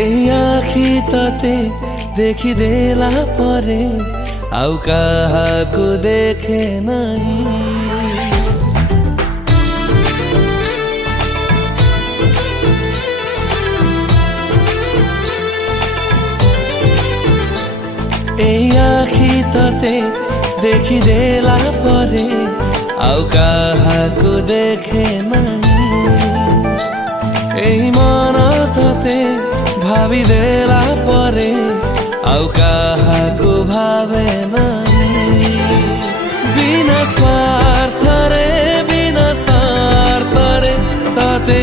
এই আখি ততে দেখি দেলা পরে ଆଉ କାହାକୁ ଦେଖେ ନାହିଁ। এই আখি ততে দেখি দেলা পরে ଆଉ କାହାକୁ ଦେଖେ ନାହିଁ। এই মন ততে ভাবি দেলা পরে ଆଉ କାହାକୁ ଭାବେ ନାହିଁ। ବିନା ସ୍ୱାର୍ଥରେ ତତେ